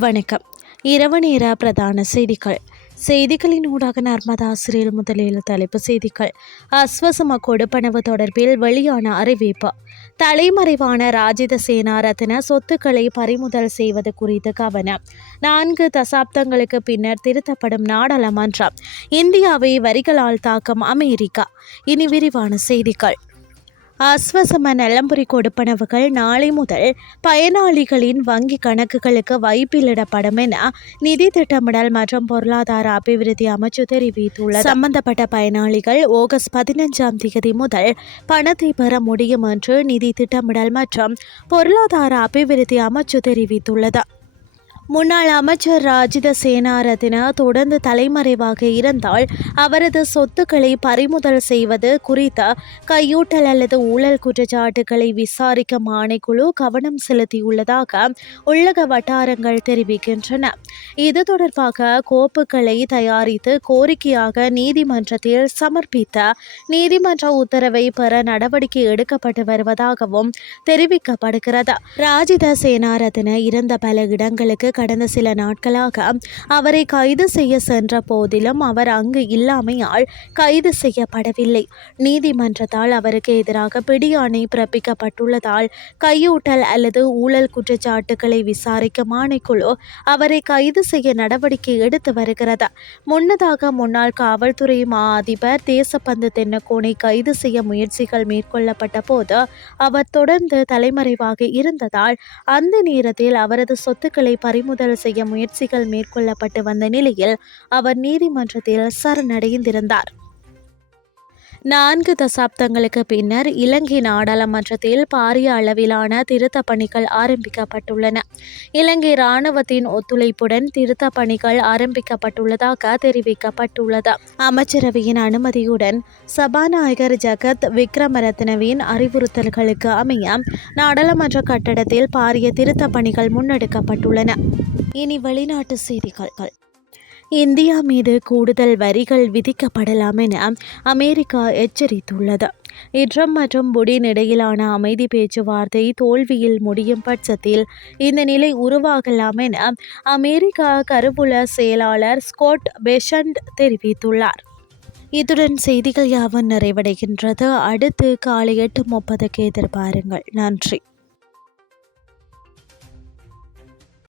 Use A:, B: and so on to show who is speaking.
A: வணக்கம். இரவு நேர பிரதான செய்திகள். செய்திகளின் ஊடாக நர்மதா ஆசிரியர் முதலில் தலைப்பு செய்திகள். அஸ்வசம கொடுப்பனவு தொடர்பில் வெளியான அறிவிப்பு. தலைமறைவான ராஜித சேனாரத்ன சொத்துக்களை பறிமுதல் செய்வது குறித்து கவனம். நான்கு தசாப்தங்களுக்கு பின்னர் திருத்தப்படும் நாடாளுமன்றம். இந்தியாவை வரிகளால் தாக்கும் அமெரிக்கா. இனி விரிவான செய்திகள். ஆஸ்வசம நலம்புரி கொடுப்பனவுகள் நாளை முதல் பயனாளிகளின் வங்கி கணக்குகளுக்கு வைப்பிலிடப்படும் என நிதி திட்டமிடல் மற்றும் பொருளாதார அபிவிருத்தி அமைச்சு தெரிவித்துள்ளது. சம்பந்தப்பட்ட பயனாளிகள் ஆகஸ்ட் பதினஞ்சாம் தேதி முதல் பணத்தை பெற முடியும் என்று நிதி திட்டமிடல் மற்றும் பொருளாதார அபிவிருத்தி அமைச்சு தெரிவித்துள்ளது. முன்னாள் அமைச்சர் ராஜித சேனாரத்ன தொடர்ந்து தலைமறைவாக இருந்தால் அவரது சொத்துக்களை பறிமுதல் செய்வது குறித்த கையூட்டல் அல்லது ஊழல் குற்றச்சாட்டுகளை விசாரிக்கும் ஆணைக்குழு கவனம் செலுத்தியுள்ளதாக உள்ளக வட்டாரங்கள் தெரிவிக்கின்றன. இது தொடர்பாக கோப்புகளை தயாரித்து கோரிக்கையாக நீதிமன்றத்தில் சமர்ப்பித்த நீதிமன்ற உத்தரவை பெற நடவடிக்கை எடுக்கப்பட்டு வருவதாகவும் தெரிவிக்கப்படுகிறது. ராஜித சேனாரத்ன இருந்த பல இடங்களுக்கு கடந்த சில நாட்களாக அவரை கைது செய்ய சென்ற போதிலும் அவர் அங்கு இல்லாமையால் கைது செய்யப்படவில்லை. நீதிமன்றத்தால் அவருக்கு எதிராக பிடியாணை பிறப்பிக்கப்பட்டுள்ளதால் கையூட்டல் அல்லது ஊழல் குற்றச்சாட்டுகளை விசாரிக்கும் ஆணைக்குழு அவரை கைது செய்ய நடவடிக்கை எடுத்து வருகிறது. முன்னதாக முன்னாள் காவல்துறை மா அதிபர் தேசப்பந்து தென்னக்கோனை கைது செய்ய முயற்சிகள் மேற்கொள்ளப்பட்ட போது அவர் தொடர்ந்து தலைமறைவாக இருந்ததால் அந்த நேரத்தில் அவரது சொத்துக்களை பறிமுதல் செய்ய முயற்சிகள் மேற்கொள்ளப்பட்டு வந்த நிலையில் அவர் நீதிமன்றத்தில் சரணடைந்திருந்தார். நான்கு தசாப்தங்களுக்கு பின்னர் இலங்கை நாடாளுமன்றத்தில் பாரிய அளவிலான திருத்தப் பணிகள் ஆரம்பிக்கப்பட்டுள்ளன. இலங்கை இராணுவத்தின் ஒத்துழைப்புடன் திருத்தப் பணிகள் ஆரம்பிக்கப்பட்டுள்ளதாக தெரிவிக்கப்பட்டுள்ளது. அமைச்சரவையின் அனுமதியுடன் சபாநாயகர் ஜகத் விக்ரமரத்னவின் அறிவுறுத்தல்களுக்கு அமைய நாடாளுமன்ற கட்டடத்தில் பாரிய திருத்தப் பணிகள் முன்னெடுக்கப்பட்டுள்ளன. இனி வெளிநாட்டு செய்திகள். இந்தியா மீது கூடுதல் வரிகள் விதிக்கப்படலாம் என அமெரிக்கா எச்சரித்துள்ளது. இட்ரம் மற்றும் புடின் இடையிலான அமைதி பேச்சுவார்த்தை தோல்வியில் முடியும் பட்சத்தில் இந்த நிலை உருவாகலாம் என அமெரிக்கா கருவூல செயலாளர் ஸ்காட் பெஷண்ட் தெரிவித்துள்ளார். இத்துடன் செய்திகள் யாவும் நிறைவடைகின்றது. அடுத்து காலை எட்டு முப்பதுக்கு எதிர்பாருங்கள். நன்றி.